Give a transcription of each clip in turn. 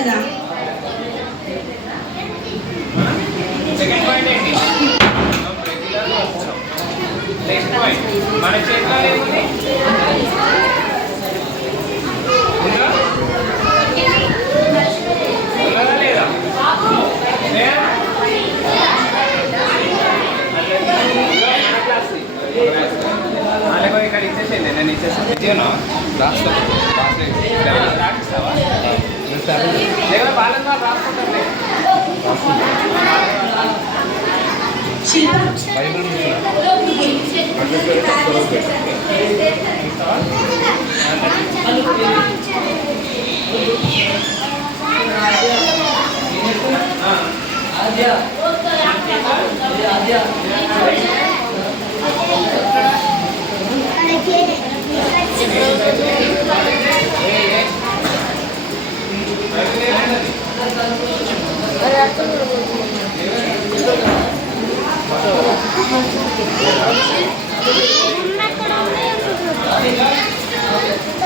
కదా. Second point ఏంటి? Next point మన చేతిలో ఏముంది? లేదా అలాగో ఇక్కడ ఇచ్చేసేయండి, నేను ఇచ్చేసాను. విజయనా రాసిస్తావా? లేదా బాగా రాసుకుంటాను.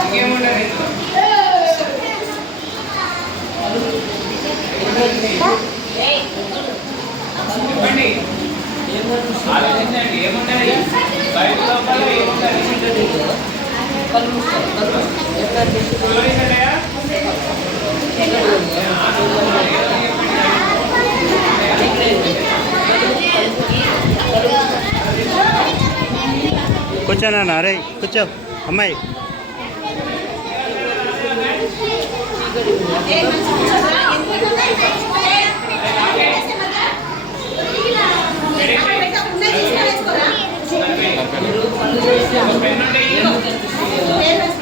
ఇంకేముండదు చెప్పండి, ఆలోచించండి. ఏముంటుంది బయట లోపల? ఏముంటుంది? స్టోరీస్ ఉన్నాయా? కూర్చోనా? రే కూర్చో అమ్మాయి. పెన్ను